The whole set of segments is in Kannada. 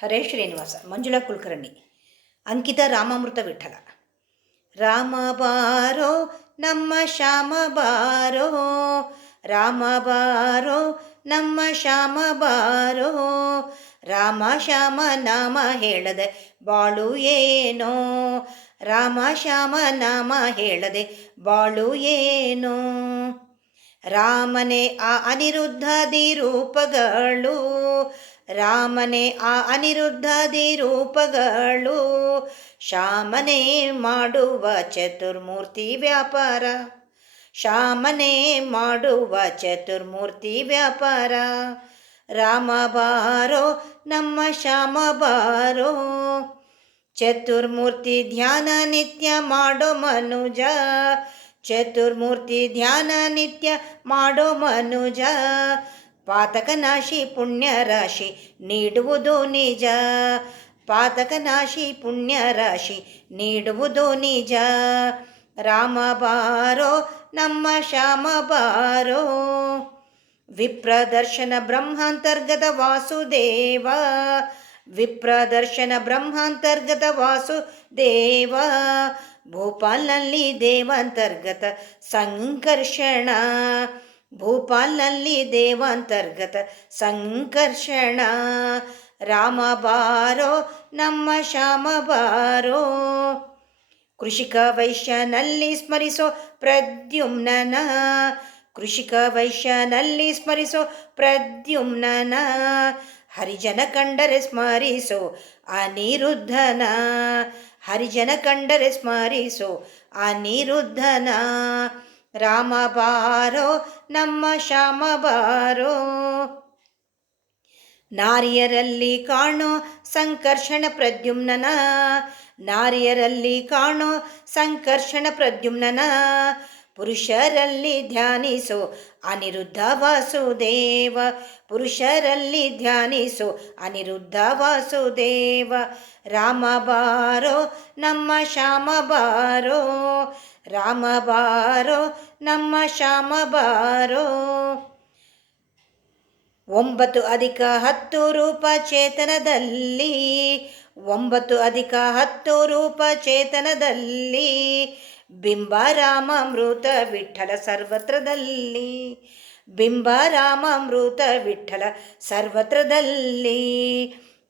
ಹರೇ ಶ್ರೀನಿವಾಸ. ಮಂಜುಳಾ ಕುಲಕರ್ಣಿ. ಅಂಕಿತ ರಾಮಾಮೃತ ವಿಠಲ. ರಾಮ ಬಾರೋ ನಮ್ಮ ಶ್ಯಾಮ ಬಾರೋ, ರಾಮ ಬಾರೋ ನಮ್ಮ ಶ್ಯಾಮ ಬಾರೋ, ರಾಮ ಶ್ಯಾಮ ನಾಮ ಹೇಳದೆ ಬಾಳು ಏನೋ, ರಾಮ ಶ್ಯಾಮ ನಾಮ ಹೇಳದೆ ಬಾಳು ಏನೋ. ರಾಮನೇ ಆ ಅನಿರುದ್ಧಾದಿ ರೂಪಗಳು, ರಾಮನೇ ಆ ಅನಿರುದ್ಧಾದಿ ರೂಪಗಳು, ಶ್ಯಾಮನೇ ಮಾಡುವ ಚತುರ್ಮೂರ್ತಿ ವ್ಯಾಪಾರ, ಶ್ಯಾಮನೇ ಮಾಡುವ ಚತುರ್ಮೂರ್ತಿ ವ್ಯಾಪಾರ. ರಾಮ ಬಾರೋ ನಮ್ಮ ಶ್ಯಾಮ ಬಾರೋ, ಚತುರ್ಮೂರ್ತಿ ಧ್ಯಾನ ನಿತ್ಯ ಮಾಡೋ ಮನುಜ, ಚತುರ್ಮೂರ್ತಿ ಧ್ಯಾನ ನಿತ್ಯ ಮಾಡೋ ಮನುಜ, ಪಾತಕನಾಶಿ ಪುಣ್ಯ ರಾಶಿ ನೀಡುವುದು ನಿಜ, ಪಾತಕನಾಶಿ ಪುಣ್ಯ ರಾಶಿ ನೀಡುವುದು ನಿಜ. ರಾಮ ಬಾರೋ ನಮ್ಮ ಶ್ಯಾಮ ಬಾರೋ, ವಿಪ್ರದರ್ಶನ ಬ್ರಹ್ಮಾಂತರ್ಗತ ವಾಸುದೇವ, ವಿಪ್ರದರ್ಶನ ಬ್ರಹ್ಮಾಂತರ್ಗತ ವಾಸುದೇವ, ಭೂಪಾಲ್ನಲ್ಲಿ ದೇವಾಂತರ್ಗತ ಸಂಕರ್ಷಣ, ಭೂಪಾಲ್ನಲ್ಲಿ ದೇವಾಂತರ್ಗತ ಸಂಕರ್ಷಣ. ರಾಮ ಬಾರೋ ನಮ್ಮ ಶ್ಯಾಮ ಬಾರೋ, ಕೃಷಿಕ ವೈಶ್ಯನಲ್ಲಿ ಸ್ಮರಿಸೋ ಪ್ರದ್ಯುಮ್ನನ, ಕೃಷಿಕ ವೈಶ್ಯನಲ್ಲಿ ಸ್ಮರಿಸೋ ಪ್ರದ್ಯುಮ್ನನ, ಹರಿಜನ ಕಂಡರೆ ಸ್ಮರಿಸೋ ಅನಿರುದ್ಧನ, ಹರಿಜನ ಕಂಡರೆ ಸ್ಮರಿಸೋ ಅನಿರುದ್ಧನ. ರಾಮ ಬಾರೋ ನಮ್ಮ ಶ್ಯಾಮ ಬಾರೋ, ನಾರಿಯರಲ್ಲಿ ಕಾಣೋ ಸಂಕರ್ಷಣ ಪ್ರದ್ಯುಮ್ನನ, ನಾರಿಯರಲ್ಲಿ ಕಾಣೋ ಸಂಕರ್ಷಣ ಪ್ರದ್ಯುಮ್ನನ, ಪುರುಷರಲ್ಲಿ ಧ್ಯಾನಿಸೋ ಅನಿರುದ್ಧ ವಾಸುದೇವ, ಪುರುಷರಲ್ಲಿ ಧ್ಯಾನಿಸೋ ಅನಿರುದ್ಧ ವಾಸುದೇವ. ರಾಮ ಬಾರೋ ನಮ್ಮ ಶ್ಯಾಮ ಬಾರೋ, ರಾಮ ಬಾರೋ ನಮ್ಮ ಶ್ಯಾಮ ಬಾರೋ. 9 + 10 ರೂಪ ಚೇತನದಲ್ಲಿ, 9 + 10 ರೂಪ ಚೇತನದಲ್ಲಿ, ಬಿಂಬ ರಾಮಾಮೃತ ವಿಠಲ ಸರ್ವತ್ರದಲ್ಲಿ, ಬಿಂಬ ರಾಮಾಮೃತ ವಿಠಲ ಸರ್ವತ್ರದಲ್ಲಿ.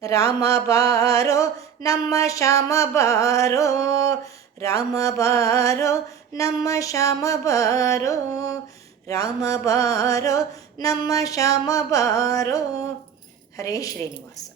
ರಾಮ ಬಾರೋ ನಮ್ಮ ಶ್ಯಾಮ ಬಾರೋ, ರಾಮ ಬಾರೋ ನಮ್ಮ ಶ್ಯಾಮ ಬಾರೋ, ರಾಮ ಬಾರೋ ನಮ್ಮ ಶ್ಯಾಮ ಬಾರೋ. ಹರೇ ಶ್ರೀನಿವಾಸ.